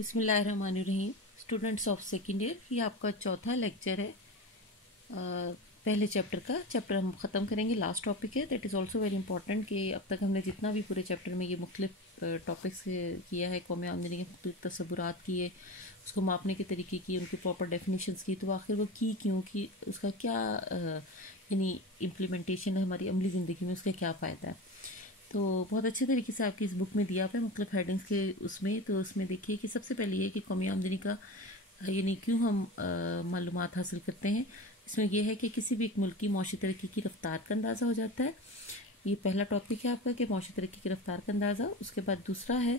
बिस्मिल्लाहिर्रहमानिर्रहीम। Students of second year, ये आपका चौथा लेक्चर है पहले चैप्टर का। चैप्टर हम ख़त्म करेंगे, लास्ट टॉपिक है। That is also very important कि अब तक हमने जितना भी पूरे चैप्टर में ये मुख्तलिफ टॉपिक्स किया है, कौमी आमदनी के मुख्तलिफ तस्वुरात किए, उसको मापने के तरीके की, उनकी प्रॉपर डेफिनेशंस की, तो आखिर वो की क्यों की, उसका क्या यानी इम्प्लीमेंटेशन है हमारी अमली ज़िंदगी में, उसका क्या फ़ायदा है। तो बहुत अच्छे तरीके से आपकी इस बुक में दिया हुआ है मुख्तलिफ हेडिंग्स के उसमें। तो उसमें देखिए कि सबसे पहले ये कि कौमी आमदनी का यानी क्यों हम मालूमात हासिल करते हैं। इसमें यह है कि किसी भी एक मुल्क की मौशी तरक्की की रफ्तार का अंदाज़ा हो जाता है। ये पहला टॉपिक है आपका कि मौशी तरक्की की रफ्तार का अंदाज़ा। उसके बाद दूसरा है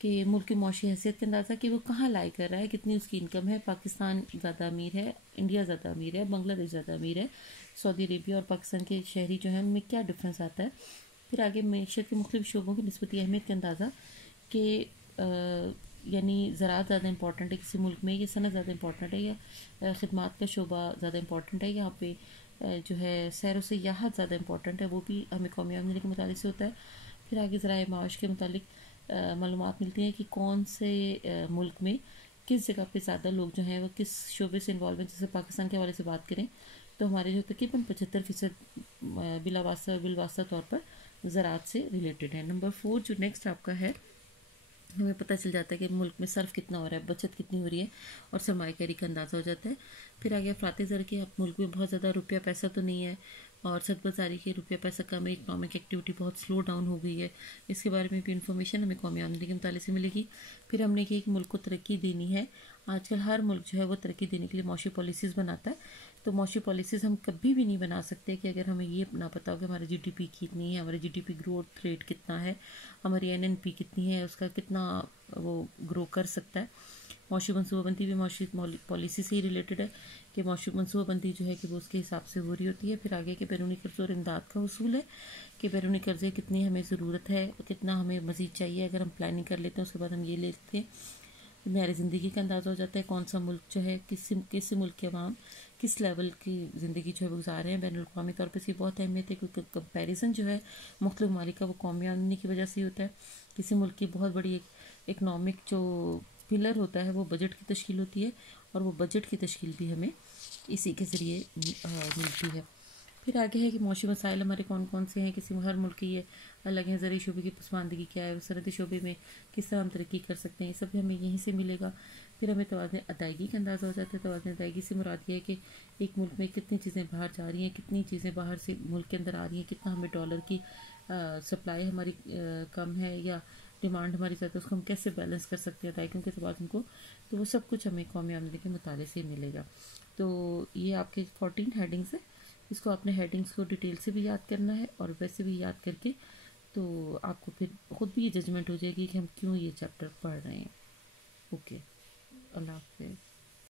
कि मुल्क की मौशी हैसियत का अंदाज़ा कि वो कहाँ लाई कर रहा है, कितनी उसकी इनकम है। पाकिस्तान ज़्यादा अमीर है, इंडिया ज़्यादा अमीर है, बांग्लादेश ज़्यादा अमीर है, सऊदी अरेबिया और पाकिस्तान के शहरी जो हैं उनमें क्या डिफरेंस आता है। फिर आगे मैशत के मुख्तलिफ शोबों की निस्बती अहमियत का अंदाज़ा कि यानी ज़राअत ज़्यादा इंपॉर्टेंट है किसी मुल्क में, ये सनत ज़्यादा इंपॉर्टेंट है, या खिदमात का शोबा ज़्यादा इंपॉर्टेंट है, यहाँ पे जो है सैर व सियाहत ज़्यादा इंपॉर्टेंट है, वो भी हमें कौमी आमदनी के मुतालिक से होता है। फिर आगे ज़राए माश के मुतालिक मालूमात मिलती हैं कि कौन से मुल्क में किस जगह पे ज़्यादा लोग जो हैं वो किस शोबे से इन्वॉल्व हैं। जैसे पाकिस्तान के हवाले से बात करें तो हमारे जो तकरीबन 75% बिलवास्ता तौर पर ज़राअत से रिलेटेड है। नंबर 4 जो नेक्स्ट आपका है, हमें पता चल जाता है कि मुल्क में सर्फ कितना हो रहा है, बचत कितनी हो रही है, और सरमायाकारी का अंदाज़ा हो जाता है। फिर आगे अफरात ज़र के अब मुल्क में बहुत ज़्यादा रुपया पैसा तो नहीं है, और सदबाजारी के रुपया पैसा कम है, इकनॉमिक एक्टिविटी बहुत स्लो डाउन हो गई है, इसके बारे में भी इंफॉर्मेशन हमें कौमी आमदनी के मुताले से मिलेगी। फिर हमने कि एक मुल्क को तरक्की देनी है, आजकल हर मुल्क जो है वो तरक्की देने के लिए मौशी पॉलिसीज़ बनाता है। तो मौशी पॉलिसीज़ हम कभी भी नहीं बना सकते कि अगर हमें ये ना पता हो कि हमारे जीडीपी कितनी है, हमारे जीडीपी ग्रोथ रेट कितना है, हमारी एनएनपी कितनी है, उसका कितना वो ग्रो कर सकता है। मौशी मनसूबाबंदी भी मौशी पॉलिसी से ही रिलेटेड है कि मौशी मनसूबाबंदी जो है कि वो उसके हिसाब से हो रही होती है। फिर आगे के बैरूनी कर्ज़ और इमदाद का उसूल है कि बैरूनी कर्ज़े कितनी हमें ज़रूरत है, कितना हमें मज़ीद चाहिए। अगर हम प्लानिंग कर लेते हैं उसके बाद हम ये लेते हैं, मेरी ज़िंदगी का अंदाज़ा हो जाता है कौन सा मुल्क जो है किस मुल्क के अवाम किस लेवल की ज़िंदगी जो है वो गुजार रहे हैं। बैनुल अक़वामी तौर पर इसकी बहुत अहमियत है क्योंकि कंपैरिजन जो है मुख्तलिफ ममालिक का वो कौमी आमदनी की वजह से ही होता है। किसी मुल्क की बहुत बड़ी इकनॉमिक जो पिलर होता है वो बजट की तश्कील होती है, और वो बजट की तश्कील भी हमें इसी के ज़रिए मिलती है। फिर आगे है कि मौशी मसाइल हमारे कौन कौन से हैं, किसी हर मुल्क की ये अलग है। ज़रूरी शोबे की पसमानदगी क्या है, सनती शोबे में किस तरह हम तरक्की कर सकते हैं, ये सब भी हमें यहीं से मिलेगा। फिर हमें तवाज़ुन अदायगी का अंदाज़ा हो जाता है। तवाज़ुन अदायगी से मुराद ये है कि एक मुल्क में कितनी चीज़ें बाहर जा रही हैं, कितनी चीज़ें बाहर से मुल्क के अंदर आ रही हैं, कितना हमें डॉलर की सप्लाई हमारी कम है या डिमांड हमारी ज़्यादा, उसको हम कैसे बैलेंस कर सकते हैं अदायगियों के तवाज़ुन को। तो वो सब कुछ हमें कौमी आमदनी के मुताले से मिलेगा। तो ये आपके 14 हेडिंग्स है, इसको आपने हेडिंग्स को डिटेल से भी याद करना है और वैसे भी याद करके तो आपको फिर खुद भी ये जजमेंट हो जाएगी कि हम क्यों ये चैप्टर पढ़ रहे हैं। ओके, अल्लाह हाफ़िज़।